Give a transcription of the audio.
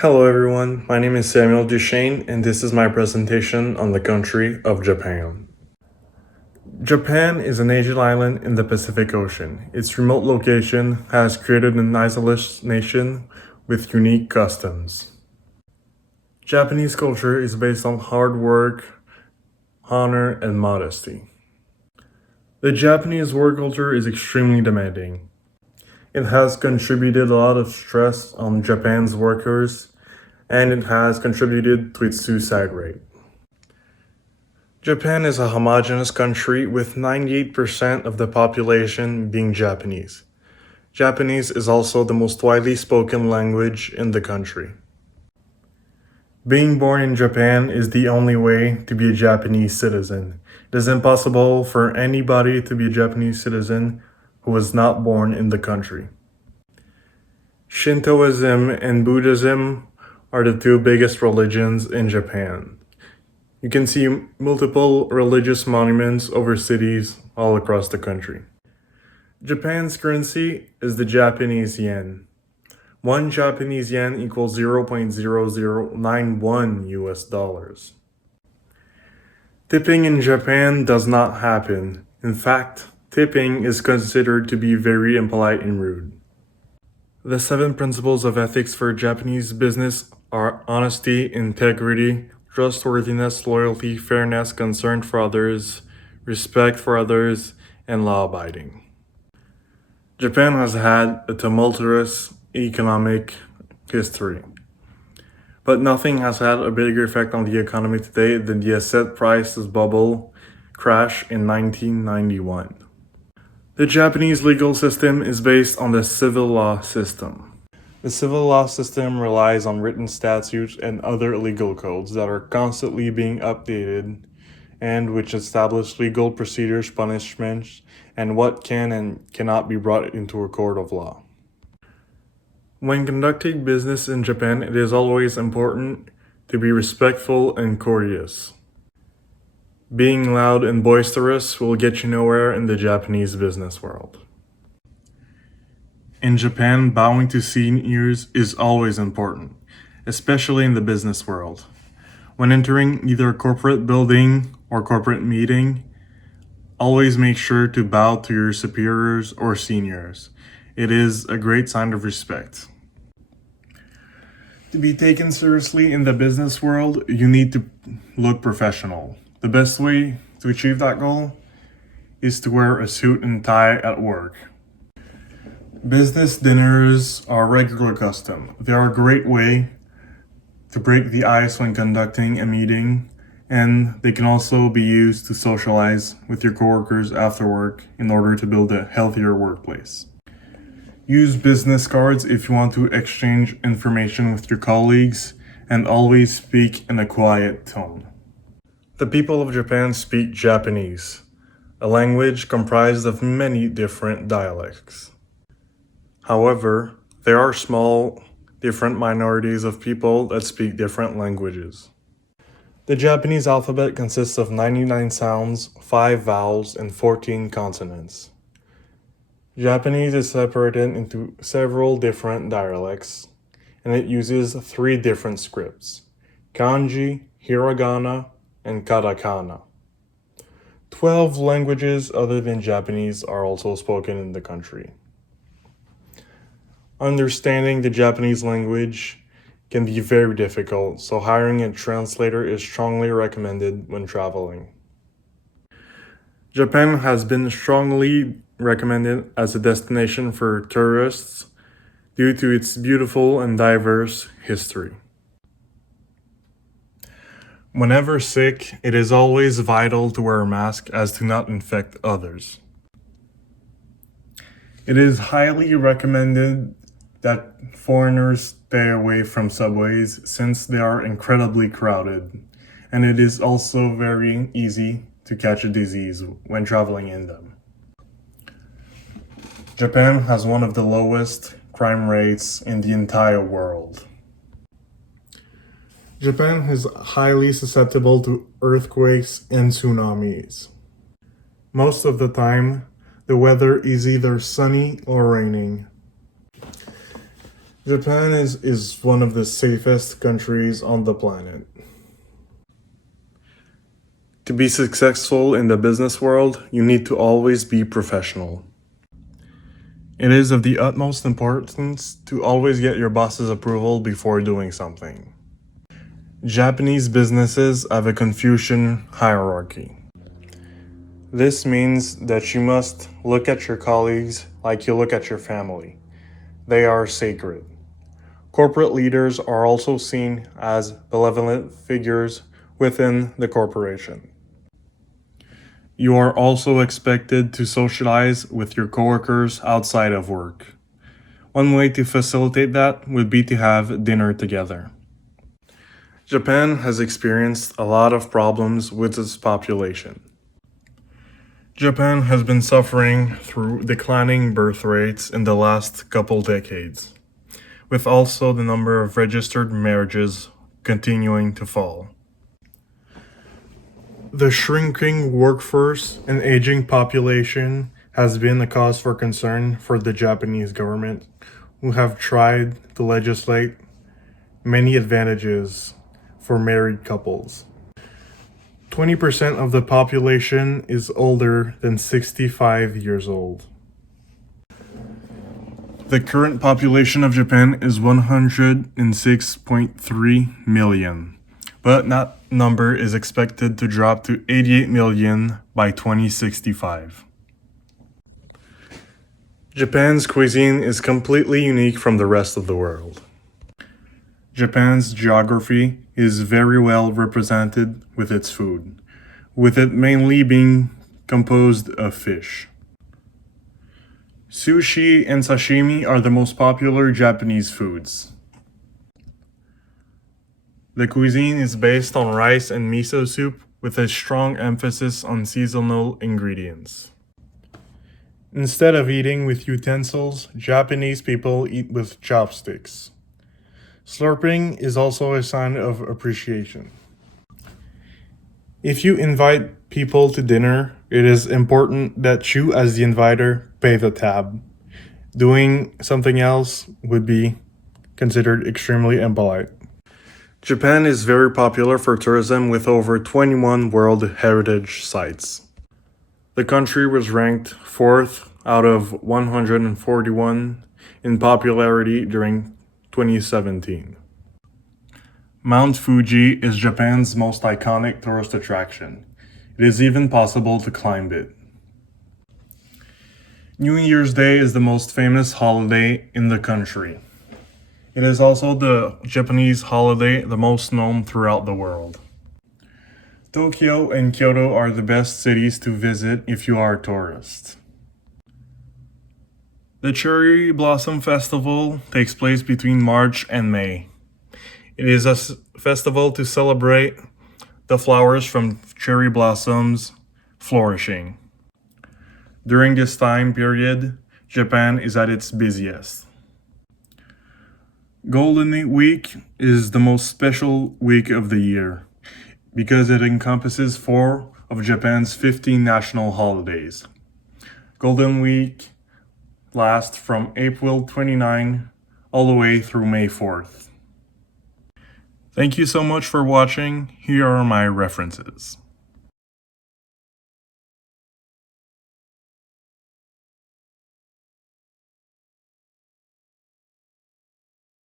Hello everyone, my name is Samuel Duchesne and this is my presentation on the country of Japan. Japan is an Asian island in the Pacific Ocean. Its remote location has created an isolated nation with unique customs. Japanese culture is based on hard work, honor, and modesty. The Japanese work culture is extremely demanding. It has contributed a lot of stress on Japan's workers, and it has contributed to its suicide rate. Japan is a homogeneous country with 98% of the population being Japanese. Japanese is also the most widely spoken language in the country. Being born in Japan is the only way to be a Japanese citizen. It is impossible for anybody to be a Japanese citizen who was not born in the country. Shintoism and Buddhism are the two biggest religions in Japan. You can see multiple religious monuments over cities all across the country. Japan's currency is the Japanese yen. 1 Japanese yen equals 0.0091 US dollars. Tipping in Japan does not happen. In fact, tipping is considered to be very impolite and rude. The 7 principles of ethics for Japanese business are honesty, integrity, trustworthiness, loyalty, fairness, concern for others, respect for others, and law-abiding. Japan has had a tumultuous economic history, but nothing has had a bigger effect on the economy today than the asset prices bubble crash in 1991. The Japanese legal system is based on the civil law system. The civil law system relies on written statutes and other legal codes that are constantly being updated and which establish legal procedures, punishments, and what can and cannot be brought into a court of law. When conducting business in Japan, it is always important to be respectful and courteous. Being loud and boisterous will get you nowhere in the Japanese business world. In Japan, bowing to seniors is always important, especially in the business world. When entering either a corporate building or corporate meeting, always make sure to bow to your superiors or seniors. It is a great sign of respect. To be taken seriously in the business world, you need to look professional. The best way to achieve that goal is to wear a suit and tie at work. Business dinners are a regular custom. They are a great way to break the ice when conducting a meeting, and they can also be used to socialize with your coworkers after work in order to build a healthier workplace. Use business cards if you want to exchange information with your colleagues, and always speak in a quiet tone. The people of Japan speak Japanese, a language comprised of many different dialects. However, there are small, different minorities of people that speak different languages. The Japanese alphabet consists of 99 sounds, 5 vowels, and 14 consonants. Japanese is separated into several different dialects, and it uses 3 different scripts: kanji, hiragana, and katakana. 12 languages other than Japanese are also spoken in the country. Understanding the Japanese language can be very difficult, so hiring a translator is strongly recommended when traveling. Japan has been strongly recommended as a destination for tourists due to its beautiful and diverse history. Whenever sick, it is always vital to wear a mask as to not infect others. It is highly recommended that foreigners stay away from subways since they are incredibly crowded, and it is also very easy to catch a disease when traveling in them. Japan has one of the lowest crime rates in the entire world. Japan is highly susceptible to earthquakes and tsunamis. Most of the time, the weather is either sunny or raining. Japan is one of the safest countries on the planet. To be successful in the business world, you need to always be professional. It is of the utmost importance to always get your boss's approval before doing something. Japanese businesses have a Confucian hierarchy. This means that you must look at your colleagues like you look at your family. They are sacred. Corporate leaders are also seen as benevolent figures within the corporation. You are also expected to socialize with your coworkers outside of work. One way to facilitate that would be to have dinner together. Japan has experienced a lot of problems with its population. Japan has been suffering through declining birth rates in the last couple decades, with also the number of registered marriages continuing to fall. The shrinking workforce and aging population has been a cause for concern for the Japanese government, who have tried to legislate many advantages for married couples. 20% of the population is older than 65 years old. The current population of Japan is 106.3 million, but that number is expected to drop to 88 million by 2065. Japan's cuisine is completely unique from the rest of the world. Japan's geography is very well represented with its food, with it mainly being composed of fish. Sushi and sashimi are the most popular Japanese foods. The cuisine is based on rice and miso soup with a strong emphasis on seasonal ingredients. Instead of eating with utensils, Japanese people eat with chopsticks. Slurping is also a sign of appreciation. If you invite people to dinner, it is important that you, as the inviter, pay the tab. Doing something else would be considered extremely impolite. Japan is very popular for tourism with over 21 World Heritage Sites. The country was ranked 4th out of 141 in popularity during 2017. Mount Fuji is Japan's most iconic tourist attraction. It is even possible to climb it. New Year's Day is the most famous holiday in the country. It is also the Japanese holiday the most known throughout the world. Tokyo and Kyoto are the best cities to visit if you are a tourist. The Cherry Blossom Festival takes place between March and May. It is a festival to celebrate the flowers from cherry blossoms flourishing. During this time period, Japan is at its busiest. Golden Week is the most special week of the year because it encompasses 4 of Japan's 15 national holidays. Golden Week lasts from April 29 all the way through May 4th. Thank you so much for watching. Here are my references.